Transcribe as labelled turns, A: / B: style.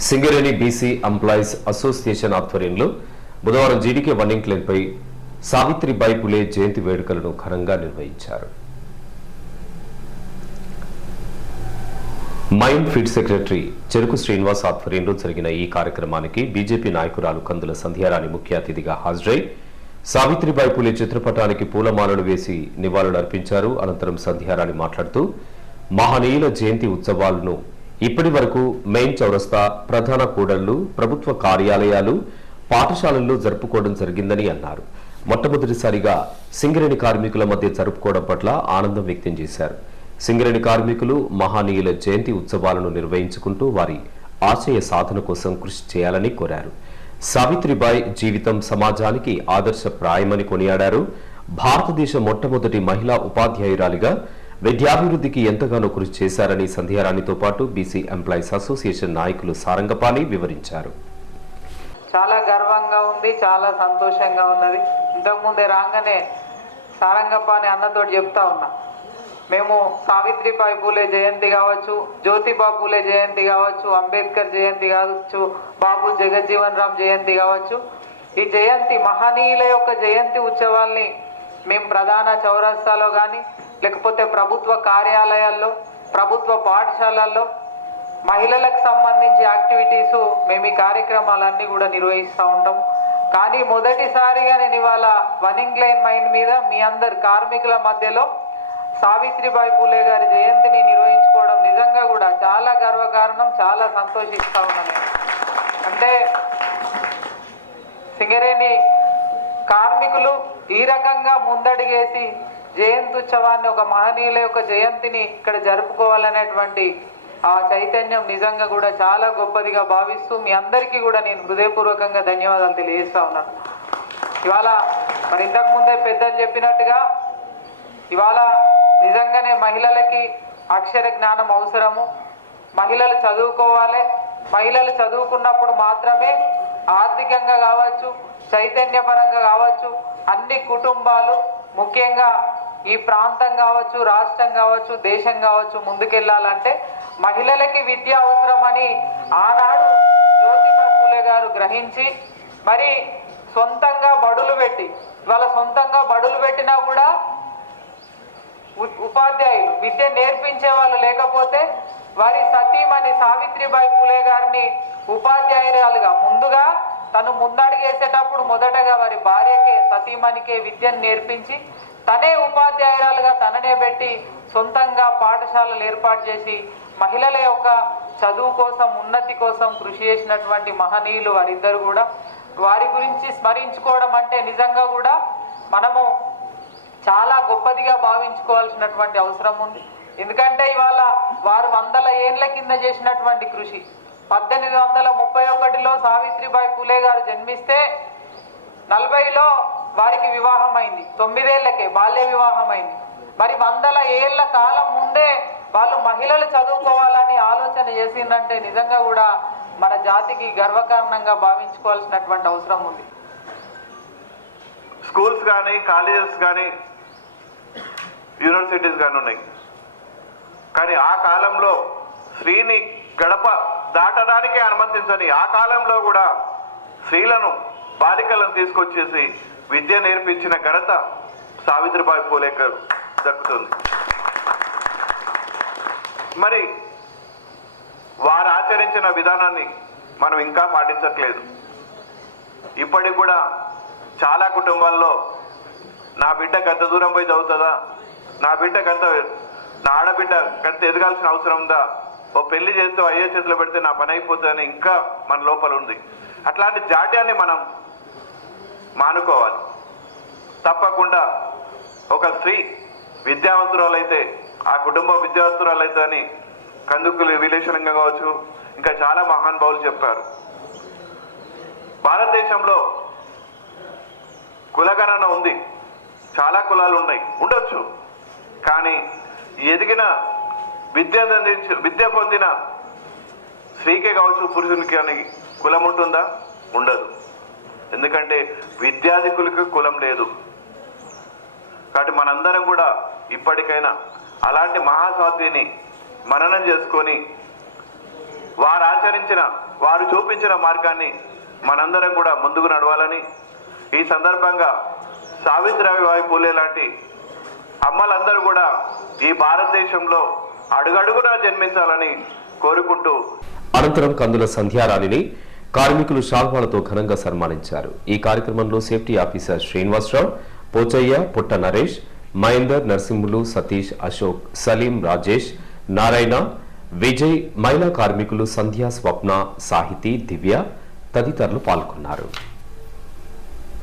A: Singareni BC employees association ఆధ్వర్యంలో బుధవారం GDK వన్నింగ్ లైన్పై Savitribai Phule జయంతి వేడుకలను ఘనంగా నిర్వహించారు. మైండ్ ఫీడ్ సెక్రటరీ చెరుకు శ్రీనివాస్ ఆధ్వర్యంలో జరిగిన ఈ కార్యక్రమానికి బీజేపీ నాయకురాలు కందుల సంధ్యారాణి ముఖ్య అతిథిగా హాజరై సావిత్రిబాయి పులే చిత్రపటానికి పూలమాలలు వేసి నివాళులర్పించారు. అనంతరం సంధ్యారాణి మాట్లాడుతూ మహనీయుల జయంతి ఉత్సవాలను ఇప్పటి వరకు మెయిన్ చౌరస్తా ప్రధాన కూడళ్ళు ప్రభుత్వ కార్యాలయాలు పాఠశాలల్లో జరుపుకోవడం జరిగిందని అన్నారు. మొట్టమొదటిసారిగా సింగరేణి కార్మికుల మధ్య జరుపుకోవడం పట్ల ఆనందం వ్యక్తం చేశారు. సింగరేణి కార్మికులు మహానీయుల జయంతి ఉత్సవాలను నిర్వహించుకుంటూ వారి ఆశయ సాధన కోసం కృషి చేయాలని కోరారు. సావిత్రిబాయి జీవితం సమాజానికి ఆదర్శప్రాయమని కొనియాడారు. భారతదేశ మొట్టమొదటి మహిళా ఉపాధ్యాయురాలిగా విద్యాభివృద్ధికి ఎంతగానో కృషి చేశారని సంధ్యారాణితో పాటు బీసీ ఎంప్లాయీస్ అసోసియేషన్ నాయకులు సారంగపాణి వివరించారు.
B: చాలా గర్వంగా ఉంది చాలా సంతోషంగా ఉన్నది. ఇంతకుముందే రాగానే సారంగప్పని అన్నతోటి చెప్తా ఉన్నా. మేము సావిత్రిబాయి పూలే జయంతి కావచ్చు జ్యోతిబా పూలే జయంతి కావచ్చు అంబేద్కర్ జయంతి కావచ్చు బాబు జగజ్జీవన్ రామ్ జయంతి కావచ్చు. ఈ జయంతి మహనీయుల యొక్క జయంతి ఉత్సవాల్ని మేము ప్రధాన చౌరస్తాలో కానీ లేకపోతే ప్రభుత్వ కార్యాలయాల్లో ప్రభుత్వ పాఠశాలల్లో మహిళలకు సంబంధించి యాక్టివిటీస్ మేము ఈ కార్యక్రమాలన్నీ కూడా నిర్వహిస్తూ ఉంటాం. కానీ మొదటిసారిగా నేను ఇవాళ వనింగ్ లైన్ మైన్ మీద మీ అందరు కార్మికుల మధ్యలో సావిత్రిబాయి పూలే గారి జయంతిని నిర్వహించుకోవడం నిజంగా కూడా చాలా గర్వకారణం చాలా సంతోషిస్తూ ఉన్నాను. అంటే సింగరేణి కార్మికులు ఈ రకంగా ముందడిగేసి జయంతుత్సవాన్ని ఒక మహనీయుల యొక్క జయంతిని ఇక్కడ జరుపుకోవాలనేటువంటి ఆ చైతన్యం నిజంగా కూడా చాలా గొప్పదిగా భావిస్తూ మీ అందరికీ కూడా నేను హృదయపూర్వకంగా ధన్యవాదాలు తెలియజేస్తా ఉన్నాను. ఇవాళ మరి ఇంతకు ముందే పెద్దలు చెప్పినట్టుగా ఇవాళ నిజంగానే మహిళలకి అక్షర జ్ఞానం అవసరము. మహిళలు చదువుకోవాలి. మహిళలు చదువుకున్నప్పుడు మాత్రమే ఆర్థికంగా కావచ్చు చైతన్యపరంగా కావచ్చు అన్ని కుటుంబాలు ముఖ్యంగా ఈ ప్రాంతం కావచ్చు రాష్ట్రం కావచ్చు దేశం కావచ్చు ముందుకెళ్ళాలంటే మహిళలకి విద్య అవసరమని ఆనాడు జ్యోతిబా పూలే గారు గ్రహించి మరి సొంతంగా బడులు పెట్టి వాళ్ళ సొంతంగా బడులు పెట్టినా కూడా ఉపాధ్యాయులు విద్య నేర్పించే వాళ్ళు లేకపోతే వారి సతీమణి సావిత్రిబాయి పూలే గారిని ఉపాధ్యాయురాలుగా ముందుగా తను ముందడుగేసేటప్పుడు మొదటగా వారి భార్యకే సతీమణికే విద్యను నేర్పించి తనే ఉపాధ్యాయురాలుగా తననే పెట్టి సొంతంగా పాఠశాలలు ఏర్పాటు చేసి మహిళల యొక్క చదువు కోసం ఉన్నతి కోసం కృషి చేసినటువంటి మహనీయులు వారిద్దరు కూడా వారి గురించి స్మరించుకోవడం అంటే నిజంగా కూడా మనము చాలా గొప్పదిగా భావించుకోవాల్సినటువంటి అవసరం ఉంది. ఎందుకంటే ఇవాళ వారు వందల ఏళ్ళ కింద చేసినటువంటి కృషి. పద్దెనిమిది వందల ముప్పై ఒకటిలో సావిత్రిబాయి పూలే గారు జన్మిస్తే నలభైలో వారికి వివాహమైంది. తొమ్మిదేళ్ళకే బాల్య వివాహమైంది. మరి వందల ఏళ్ళ కాలం ముందే వాళ్ళు మహిళలు చదువుకోవాలని ఆలోచన చేసిందంటే నిజంగా కూడా మన జాతికి గర్వకారణంగా భావించుకోవాల్సినటువంటి అవసరం ఉంది.
C: స్కూల్స్ కానీ కాలేజెస్ కానీ యూనివర్సిటీస్ కానీ ఉన్నాయి. కానీ ఆ కాలంలో స్త్రీని గడప దాటడానికే అనుమతించని ఆ కాలంలో కూడా స్త్రీలను బాలికలను తీసుకొచ్చేసి విద్య నేర్పించిన ఘనత సావిత్రిబాయి పూలేకర్ దక్కుతుంది మరి వారు ఆచరించిన విధానాన్ని మనం ఇంకా పాటించట్లేదు. ఇప్పటికి కూడా చాలా కుటుంబాల్లో నా బిడ్డ గంత దూరం పోయి చదువుతుందా? నా బిడ్డ గంత నా ఆడబిడ్డ గంత ఎదగాల్సిన అవసరం ఉందా? ఓ పెళ్ళి చేస్తే అయ్యే చేతిలో పెడితే నా పని అయిపోతుందని ఇంకా మన లోపల ఉంది. అట్లాంటి జాడ్యాన్ని మనం మానుకోవాలి. తప్పకుండా ఒక స్త్రీ విద్యావంతురాలైతే ఆ కుటుంబ విద్యావంతురాలైతే అని కందుకులు విలేషణంగా కావచ్చు ఇంకా చాలా మహానుభావులు చెప్పారు. భారతదేశంలో కులగణన ఉంది. చాలా కులాలు ఉన్నాయి. ఉండొచ్చు. కానీ ఎదిగిన విద్య విద్య పొందిన స్త్రీకే కావచ్చు పురుషునికి అని కులం ఉంటుందా? ఉండదు. ఎందుకంటే విద్యాధికులకు కులం లేదు. కాబట్టి మనందరం కూడా ఇప్పటికైనా అలాంటి మహాసాధ్విని మననం చేసుకొని వారు ఆచరించిన వారు చూపించిన మార్గాన్ని మనందరం కూడా ముందుకు నడవాలని ఈ సందర్భంగా సావిత్రిబాయి పూలే లాంటి అమ్మలందరూ కూడా ఈ భారతదేశంలో అడుగడుగునా జన్మించాలని కోరుకుంటూ
A: అనంతరం కందుల సంధ్యారాణిని కార్మికులు శాల్వాలతో ఘనంగా సన్మానించారు. ఈ కార్యక్రమంలో సేఫ్టీ ఆఫీసర్ శ్రీనివాసరావు పోచయ్య పుట్ట నరేష్ మహేందర్ నరసింహులు సతీష్ అశోక్ సలీం రాజేష్ నారాయణ విజయ్ మహిళా కార్మికులు సంధ్య స్వప్న సాహితీ దివ్య తదితరులు పాల్గొన్నారు.